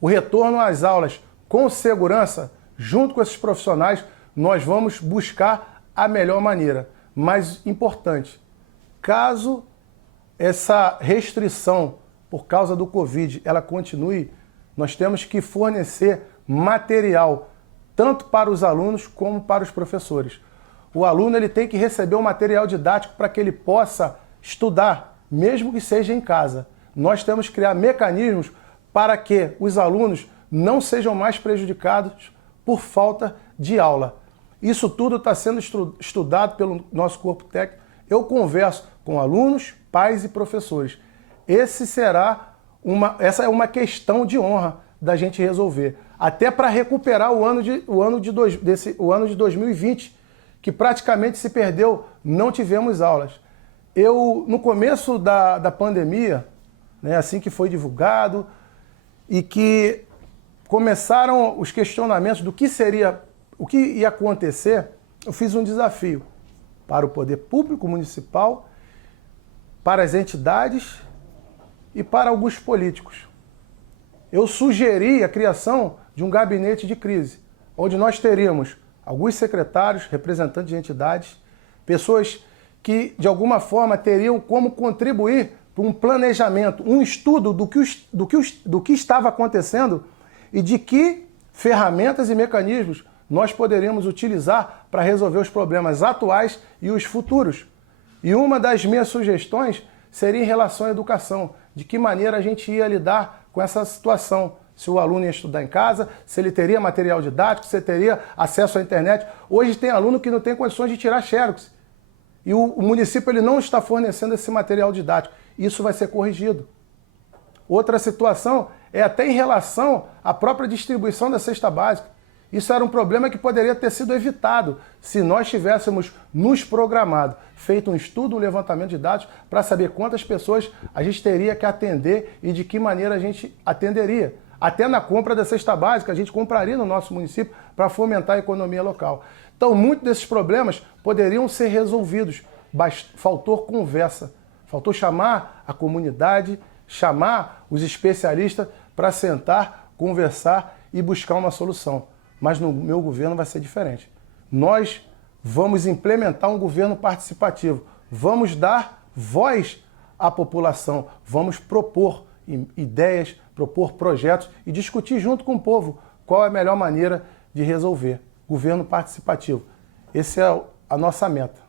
o retorno às aulas com segurança, junto com esses profissionais, nós vamos buscar a melhor maneira. Mas importante, caso essa restrição por causa do Covid ela continue, nós temos que fornecer material tanto para os alunos como para os professores. O aluno ele tem que receber o material didático para que ele possa estudar, mesmo que seja em casa. Nós temos que criar mecanismos para que os alunos não sejam mais prejudicados por falta de aula. Isso tudo está sendo estudado pelo nosso corpo técnico. Eu converso com alunos, pais e professores. Essa é uma questão de honra da gente resolver. Até para recuperar o ano de 2020, que praticamente se perdeu, não tivemos aulas. No começo da pandemia, né, assim que foi divulgado, e que começaram os questionamentos do que ia acontecer, eu fiz um desafio para o poder público municipal, para as entidades e para alguns políticos. Eu sugeri a criação de um gabinete de crise, onde nós teríamos alguns secretários, representantes de entidades, pessoas que de alguma forma teriam como contribuir para um planejamento, um estudo do que estava acontecendo e de que ferramentas e mecanismos nós poderíamos utilizar para resolver os problemas atuais e os futuros. E uma das minhas sugestões seria em relação à educação, de que maneira a gente ia lidar com essa situação. Se o aluno ia estudar em casa, se ele teria material didático, se ele teria acesso à internet. Hoje tem aluno que não tem condições de tirar xerox. E o município ele não está fornecendo esse material didático. Isso vai ser corrigido. Outra situação é até em relação à própria distribuição da cesta básica. Isso era um problema que poderia ter sido evitado se nós tivéssemos nos programado, feito um estudo, um levantamento de dados para saber quantas pessoas a gente teria que atender e de que maneira a gente atenderia. Até na compra da cesta básica, a gente compraria no nosso município para fomentar a economia local. Então, muitos desses problemas poderiam ser resolvidos. Faltou conversa, faltou chamar a comunidade, chamar os especialistas para sentar, conversar e buscar uma solução. Mas no meu governo vai ser diferente. Nós vamos implementar um governo participativo, vamos dar voz à população, vamos propor ideias, propor projetos e discutir junto com o povo qual é a melhor maneira de resolver. Governo participativo. Essa é a nossa meta.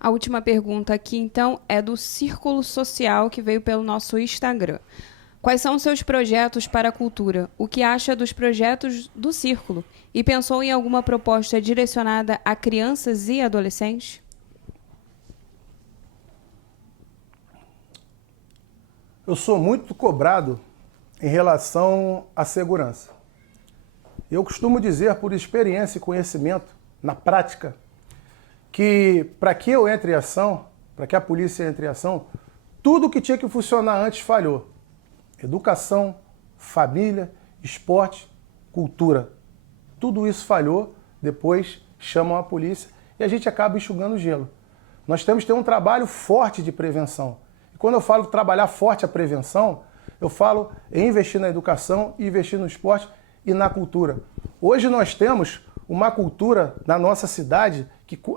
A última pergunta aqui, então, é do Círculo Social, que veio pelo nosso Instagram. Quais são seus projetos para a cultura? O que acha dos projetos do Círculo? E pensou em alguma proposta direcionada a crianças e adolescentes? Eu sou muito cobrado em relação à segurança. Eu costumo dizer, por experiência e conhecimento, na prática, que para que eu entre em ação, para que a polícia entre em ação, tudo que tinha que funcionar antes falhou. Educação, família, esporte, cultura. Tudo isso falhou, depois chamam a polícia e a gente acaba enxugando o gelo. Nós temos que ter um trabalho forte de prevenção. E quando eu falo trabalhar forte a prevenção, eu falo em investir na educação, investir no esporte e na cultura. Hoje nós temos uma cultura na nossa cidade,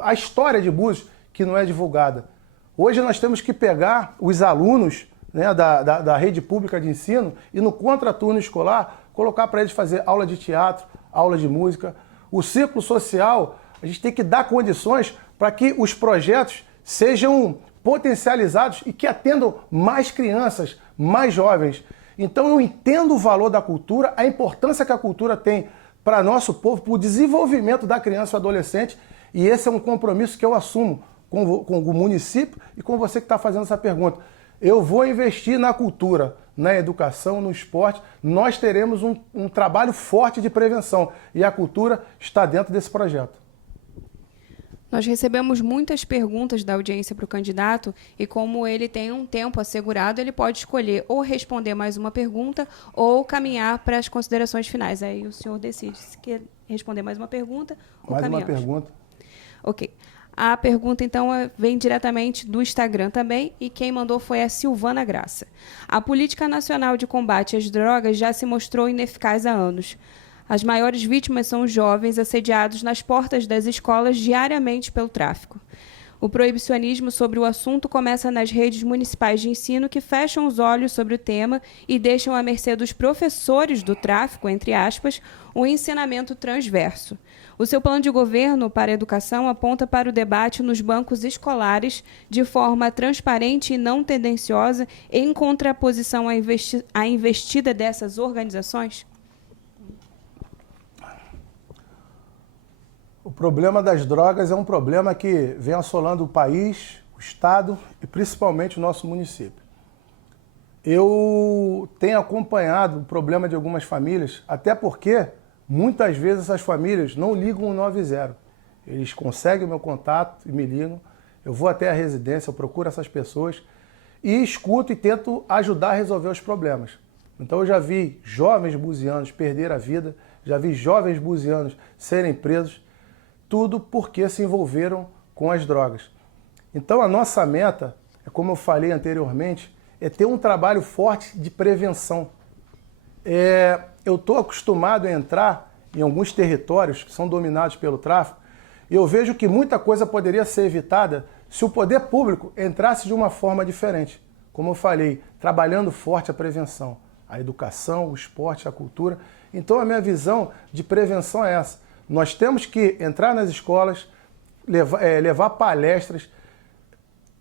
a história de Búzios, que não é divulgada. Hoje nós temos que pegar os alunos, né, da rede pública de ensino e no contraturno escolar, colocar para eles fazer aula de teatro, aula de música. O ciclo social, a gente tem que dar condições para que os projetos sejam potencializados e que atendam mais crianças, mais jovens. Então eu entendo o valor da cultura, a importância que a cultura tem para nosso povo, para o desenvolvimento da criança e do adolescente, e esse é um compromisso que eu assumo com o município e com você que está fazendo essa pergunta. Eu vou investir na cultura, na educação, no esporte. Nós teremos um trabalho forte de prevenção e a cultura está dentro desse projeto. Nós recebemos muitas perguntas da audiência para o candidato e como ele tem um tempo assegurado, ele pode escolher ou responder mais uma pergunta ou caminhar para as considerações finais. Aí o senhor decide se quer responder mais uma pergunta ou caminhar. Mais uma pergunta. Ok. A pergunta, então, vem diretamente do Instagram também, e quem mandou foi a Silvana Graça. A Política Nacional de Combate às Drogas já se mostrou ineficaz há anos. As maiores vítimas são os jovens assediados nas portas das escolas diariamente pelo tráfico. O proibicionismo sobre o assunto começa nas redes municipais de ensino que fecham os olhos sobre o tema e deixam à mercê dos professores do tráfico, entre aspas, um ensinamento transverso. O seu plano de governo para a educação aponta para o debate nos bancos escolares de forma transparente e não tendenciosa, em contraposição à investida dessas organizações? O problema das drogas é um problema que vem assolando o país, o estado e principalmente o nosso município. Eu tenho acompanhado o problema de algumas famílias, até porque muitas vezes essas famílias não ligam o 90. Eles conseguem o meu contato e me ligam, eu vou até a residência, eu procuro essas pessoas e escuto e tento ajudar a resolver os problemas. Então eu já vi jovens buzianos perder a vida, já vi jovens buzianos serem presos, tudo porque se envolveram com as drogas. Então a nossa meta, como eu falei anteriormente, é ter um trabalho forte de prevenção. Eu estou acostumado a entrar em alguns territórios que são dominados pelo tráfico e eu vejo que muita coisa poderia ser evitada se o poder público entrasse de uma forma diferente. Como eu falei, trabalhando forte a prevenção, a educação, o esporte, a cultura. Então a minha visão de prevenção é essa. Nós temos que entrar nas escolas, levar palestras,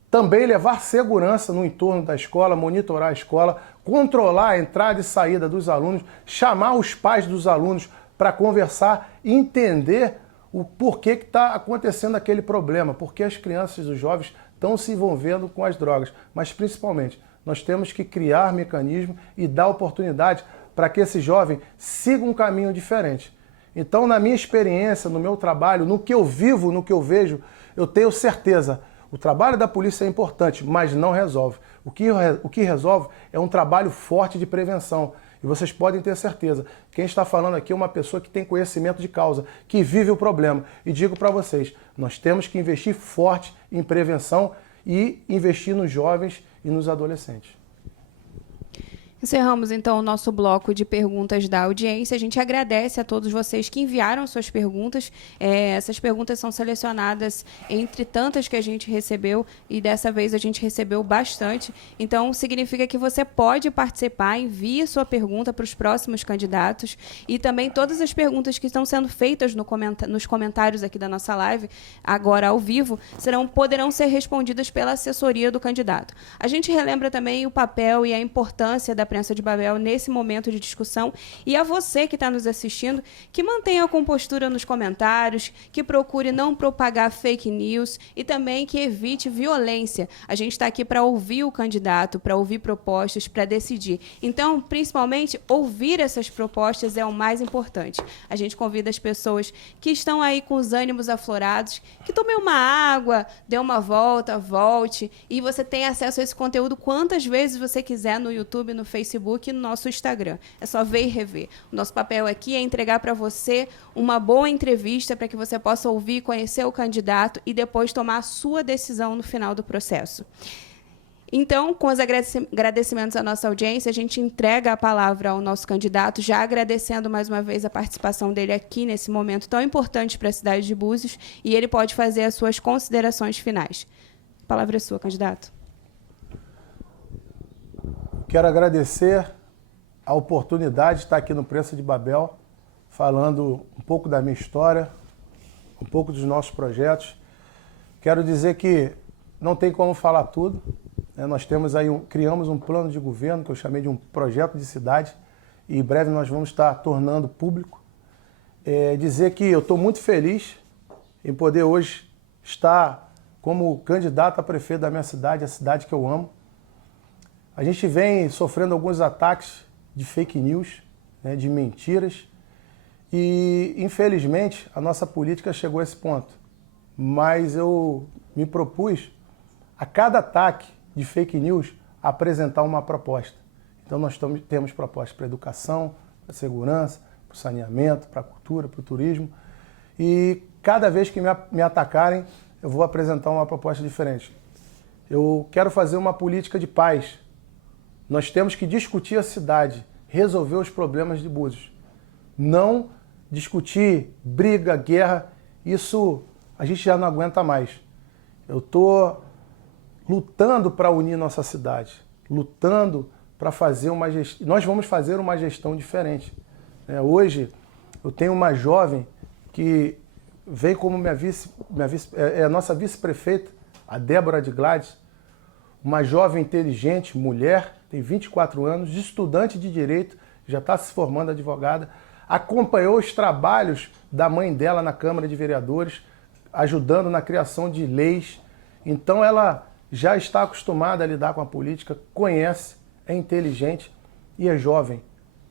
também levar segurança no entorno da escola, monitorar a escola, controlar a entrada e saída dos alunos, chamar os pais dos alunos para conversar e entender o porquê que está acontecendo aquele problema, porque as crianças e os jovens estão se envolvendo com as drogas. Mas, principalmente, nós temos que criar mecanismos e dar oportunidade para que esse jovem siga um caminho diferente. Então, na minha experiência, no meu trabalho, no que eu vivo, no que eu vejo, eu tenho certeza, o trabalho da polícia é importante, mas não resolve. O que resolve é um trabalho forte de prevenção. E vocês podem ter certeza, quem está falando aqui é uma pessoa que tem conhecimento de causa, que vive o problema. E digo para vocês, nós temos que investir forte em prevenção e investir nos jovens e nos adolescentes. Encerramos, então, o nosso bloco de perguntas da audiência. A gente agradece a todos vocês que enviaram suas perguntas. Essas perguntas são selecionadas entre tantas que a gente recebeu e dessa vez a gente recebeu bastante. Então, significa que você pode participar, envie sua pergunta para os próximos candidatos e também todas as perguntas que estão sendo feitas nos comentários aqui da nossa live, agora ao vivo, poderão ser respondidas pela assessoria do candidato. A gente relembra também o papel e a importância da Prensa de Babel nesse momento de discussão e a você que está nos assistindo, que mantenha a compostura nos comentários, que procure não propagar fake news e também que evite violência. A gente está aqui para ouvir o candidato, para ouvir propostas, para decidir. Então, principalmente, ouvir essas propostas é o mais importante. A gente convida as pessoas que estão aí com os ânimos aflorados, que tomem uma água, dê uma volta, volte, e você tem acesso a esse conteúdo quantas vezes você quiser no YouTube, no Facebook e no nosso Instagram. É só ver e rever. O nosso papel aqui é entregar para você uma boa entrevista para que você possa ouvir, conhecer o candidato e depois tomar a sua decisão no final do processo. Então, com os agradecimentos à nossa audiência, a gente entrega a palavra ao nosso candidato, já agradecendo mais uma vez a participação dele aqui nesse momento tão importante para a cidade de Búzios, e ele pode fazer as suas considerações finais. A palavra é sua, candidato. Quero agradecer a oportunidade de estar aqui no Prensa de Babel, falando um pouco da minha história, um pouco dos nossos projetos. Quero dizer que não tem como falar tudo. Nós temos aí criamos um plano de governo que eu chamei de um projeto de cidade e em breve nós vamos estar tornando público. Dizer que eu estou muito feliz em poder hoje estar como candidato a prefeito da minha cidade, a cidade que eu amo. A gente vem sofrendo alguns ataques de fake news, de mentiras, e, infelizmente, a nossa política chegou a esse ponto. Mas eu me propus, a cada ataque de fake news, apresentar uma proposta. Então, nós temos propostas para a educação, para a segurança, para o saneamento, para a cultura, para o turismo, e cada vez que me atacarem, eu vou apresentar uma proposta diferente. Eu quero fazer uma política de paz. Nós temos que discutir a cidade, resolver os problemas de Búzios. Não discutir briga, guerra, isso a gente já não aguenta mais. Eu estou lutando para unir nossa cidade, lutando para fazer uma gestão. Nós vamos fazer uma gestão diferente. Hoje eu tenho uma jovem que vem como é a nossa vice-prefeita, a Débora de Gladys, uma jovem inteligente, mulher, tem 24 anos, estudante de Direito, já está se formando advogada, acompanhou os trabalhos da mãe dela na Câmara de Vereadores, ajudando na criação de leis. Então ela já está acostumada a lidar com a política, conhece, é inteligente e é jovem.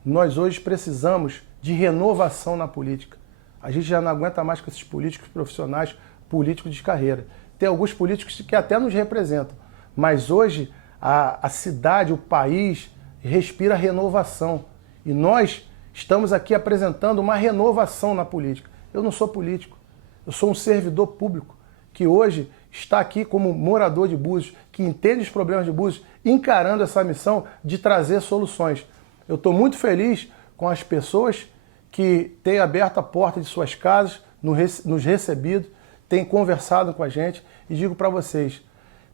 Nós hoje precisamos de renovação na política. A gente já não aguenta mais com esses políticos profissionais, políticos de carreira. Tem alguns políticos que até nos representam, mas hoje a cidade, o país respira renovação. E nós estamos aqui apresentando uma renovação na política. Eu não sou político, eu sou um servidor público que hoje está aqui como morador de Búzios, que entende os problemas de Búzios, encarando essa missão de trazer soluções. Eu estou muito feliz com as pessoas que têm aberto a porta de suas casas, nos recebido, têm conversado com a gente e digo para vocês,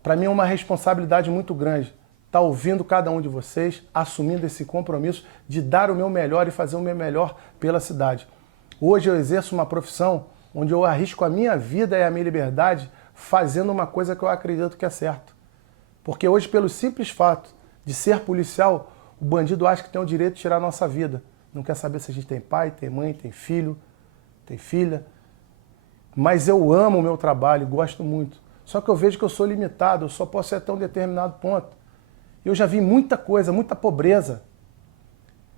para mim é uma responsabilidade muito grande estar ouvindo cada um de vocês, assumindo esse compromisso de dar o meu melhor e fazer o meu melhor pela cidade. Hoje eu exerço uma profissão onde eu arrisco a minha vida e a minha liberdade fazendo uma coisa que eu acredito que é certo. Porque hoje, pelo simples fato de ser policial, o bandido acha que tem o direito de tirar a nossa vida. Não quer saber se a gente tem pai, tem mãe, tem filho, tem filha. Mas eu amo o meu trabalho, gosto muito. Só que eu vejo que eu sou limitado, eu só posso ir até um determinado ponto. Eu já vi muita coisa, muita pobreza.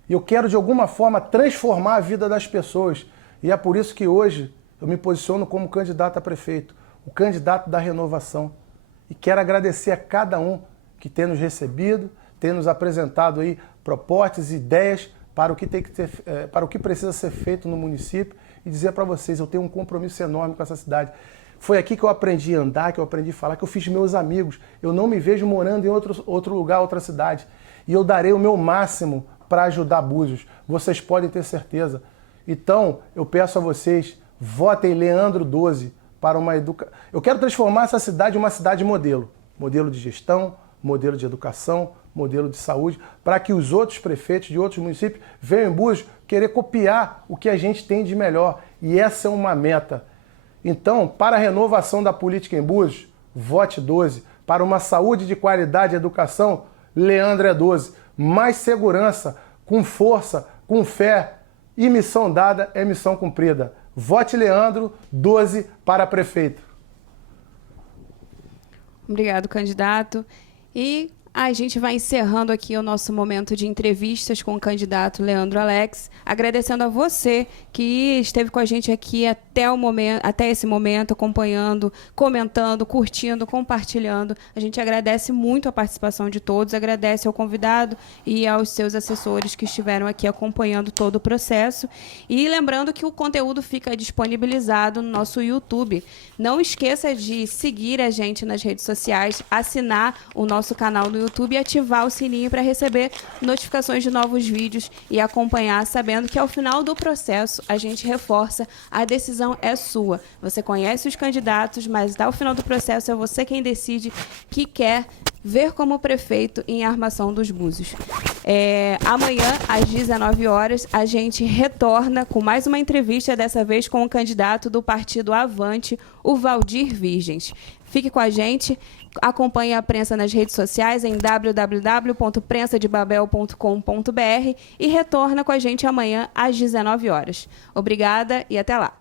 E eu quero, de alguma forma, transformar a vida das pessoas. E é por isso que hoje eu me posiciono como candidato a prefeito, o candidato da renovação. E quero agradecer a cada um que tem nos recebido, tem nos apresentado aí propostas, ideias para o que tem que ter, para o que precisa ser feito no município e dizer para vocês, eu tenho um compromisso enorme com essa cidade. Foi aqui que eu aprendi a andar, que eu aprendi a falar, que eu fiz meus amigos. Eu não me vejo morando em outro lugar, outra cidade. E eu darei o meu máximo para ajudar Búzios. Vocês podem ter certeza. Então, eu peço a vocês, votem Leandro 12 para uma educação. Eu quero transformar essa cidade em uma cidade modelo. Modelo de gestão, modelo de educação, modelo de saúde, para que os outros prefeitos de outros municípios venham em Búzios querer copiar o que a gente tem de melhor. E essa é uma meta. Então, para a renovação da política em Búzios, vote 12. Para uma saúde de qualidade e educação, Leandro é 12. Mais segurança, com força, com fé e missão dada é missão cumprida. Vote Leandro 12 para prefeito. Obrigado, candidato. E a gente vai encerrando aqui o nosso momento de entrevistas com o candidato Leandro Alex, agradecendo a você que esteve com a gente aqui até esse momento, acompanhando, comentando, curtindo, compartilhando. A gente agradece muito a participação de todos, agradece ao convidado e aos seus assessores que estiveram aqui acompanhando todo o processo. E lembrando que o conteúdo fica disponibilizado no nosso YouTube. Não esqueça de seguir a gente nas redes sociais, assinar o nosso canal no YouTube e ativar o sininho para receber notificações de novos vídeos e acompanhar, sabendo que ao final do processo a gente reforça, a decisão é sua. Você conhece os candidatos, mas ao final do processo é você quem decide que quer ver como prefeito em Armação dos Búzios. Amanhã, às 19 horas, a gente retorna com mais uma entrevista, dessa vez com o candidato do Partido Avante, o Valdir Virgens. Fique com a gente, acompanhe a prensa nas redes sociais em www.prensadebabel.com.br e retorna com a gente amanhã às 19 horas. Obrigada e até lá.